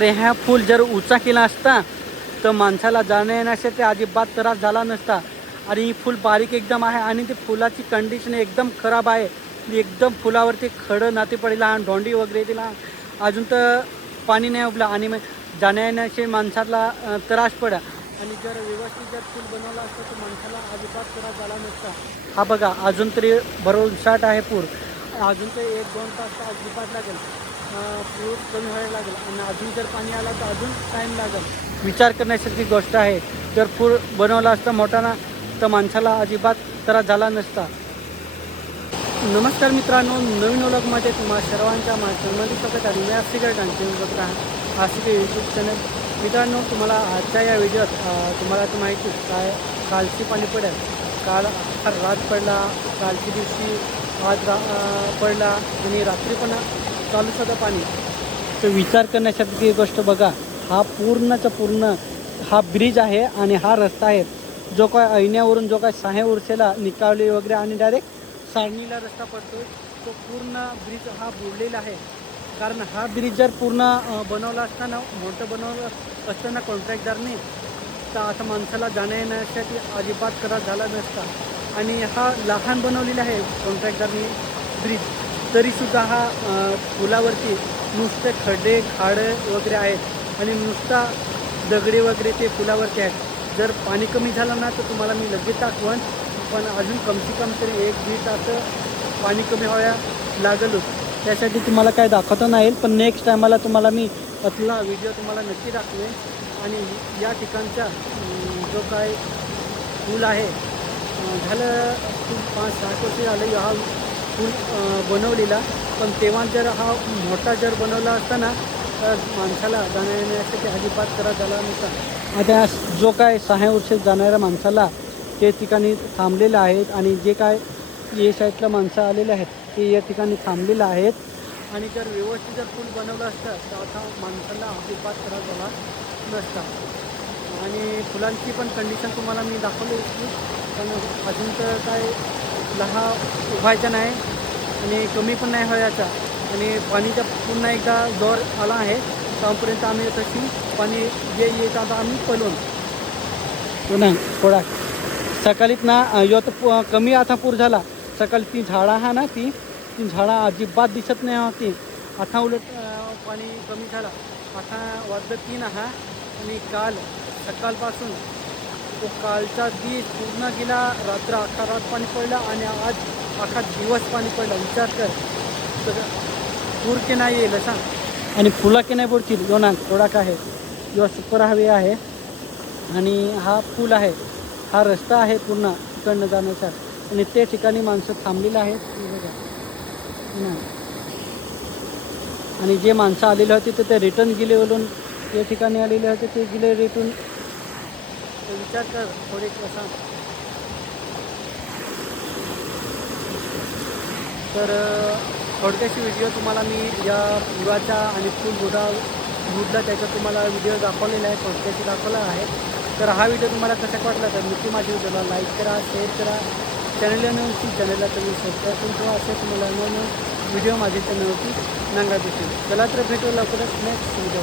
अरे ह्या फूल जर उंचा केला असता तर माणसाला जाण्या ते अजिबात त्रास झाला नसता. आणि ही फूल बारीक एकदम आहे आणि ती फुलाची कंडिशन एकदम खराब आहे. एकदम फुलावरती खडं नाते पडला आणि धोंडी वगैरे तिला अजून तर पाणी नाही उभलं आणि मग जाण्या येण्याचे माणसाला त्रास पडा आणि जर व्यवस्थित जर फूल बनवला असतं तर माणसाला अजिबात त्रास झाला नसता. हा बघा अजून तरी भरवशाट आहे पूर. अजून तर एक दोन तास अजिबात लागेल. पूर कमी व्हायला लागेल. आणि अजून जर पाणी आलं तर अजून टाईम लागेल. विचार करण्यासारखी गोष्ट आहे. जर पूर बनवला असता मोठ्यानं तर माणसाला अजिबात त्रास झाला नसता. नमस्कार मित्रांनो नवीन ओळखमध्ये तुम्हा सर्वांच्या माध्यमामध्ये स्वागत आहे. मी आसिकर डान्सिंग बघत राहा आसिके यूट्यूब चॅनल मित्रांनो तुम्हाला आजच्या या व्हिडिओत तुम्हाला तर माहिती काय कालची पाणी पडेल. काल रात पडला कालच्या दिवशी आज रा पडला आणि रात्री पण चालूच होतं पाणी. तर विचार करण्यासारखी ती गोष्ट बघा हा पूर्णचा पूर्ण हा ब्रिज आहे आणि हा रस्ता आहे. जो काय ऐण्यावरून जो काय साहे उरसेला निकावली वगैरे आणि डायरेक्ट सारणीला रस्ता पडतो तो पूर्ण ब्रिज हा बुडलेला आहे. कारण हा ब्रिज जर पूर्ण बनवला असताना मोठं बनवलं असताना कॉन्ट्रॅक्टदारने तर आता माणसाला जाण्या येण्यासाठी अजिबात करार झाला नसता. आणि हा लहान बनवलेला आहे कॉन्ट्रॅक्टदारनी ब्रिज. तरीसुद्धा हा पुलावरती नुसते खड्डे खाडं वगैरे आहेत आणि नुसता दगडे वगैरे ते पुलावरती आहेत. जर पाणी कमी झालं ना तर तुम्हाला मी लगेच दाखवन. पण अजून कमसे कम तरी एक दीड तास पाणी कमी व्हायला लागलच. त्यासाठी तुम्हाला काय दाखवता नाही पण नेक्स्ट टायमाला तुम्हाला मी आपला व्हिडिओ तुम्हाला नक्की दाखवेन. आणि या ठिकाणचा जो काय पूल आहे झालं पाच सहा वर्ष झालं हा पूल बनवलेला. पण तेव्हा जर हा मोठा जर बनवला असता ना तर माणसाला जाण्या येण्यासाठी अजिबात त्रास झाला नसता आता जो काय सहा वर्ष जाणाऱ्या माणसाला ते ठिकाणी थांबलेलं आहेत आणि जे काय ये साईडला माणसं आलेले आहेत ते या ठिकाणी थांबलेलं आहेत. आणि जर व्यवस्थित जर पूल बनवलं असतं तर आता माणसाला अजिबात त्रास झाला नसता. आणि फुलांची पण कंडिशन तुम्हाला मी दाखवली होती. पण अजून तर काय लहा उभायचा नाही आणि कमी पण नाही व्हायचा. आणि पाणीचा पुन्हा एकदा जोर आला आहे. त्यापर्यंत आम्ही तशी पाणी जे येत आता आम्ही पलवून. पुन्हा थोडा सकाळीत ना यो तर कमी आता पूर झाला. सकाळी ती झाडं हा ना ती ती झाडं अजिबात दिसत नाही होती. आता उलट पाणी कमी झाला. आता वाजलं तीन हा आणि काल सकाळपासून तो कालचा दिवस पूर्ण गेला रात्र अख्खा रात पाणी पडलं आणि आज अख्खा दिवस पाणी पडलं. विचार कर. सगळं पूर की नाही येईल सांग आणि फुला की नाही बोलतील दोनांक थोडा का आहे. किंवा सुपर हायवे आहे. आणि हा पूल आहे. हा रस्ता आहे पूर्ण तिकडनं जाण्याचा. आणि ते ठिकाणी माणसं थांबलेली आहेत. आणि जे माणसं आलेले होते ते ते रिटर्न गेले बोलून या ठिकाणी आलेले होते ते गेले तर विचार कर थोडे सांग तर थोडक्याशी व्हिडिओ तुम्हाला मी या पुराचा आणि फुल बुधा बुधला त्याचा तुम्हाला व्हिडिओ दाखवलेला आहे थोडक्याशी दाखवला आहे. तर हा व्हिडिओ तुम्हाला कसा वाटला तर नक्की माझ्या व्हिडिओला लाईक करा शेअर करा. चॅनलला नव्हती चॅनलला तुम्ही सबस्क्राईब करून ठेवा असे तुम्हाला नवीन व्हिडिओ माझ्या चॅनलवरती नांगा देतील चला तर भेटू लवकरच नेक्स्ट व्हिडिओ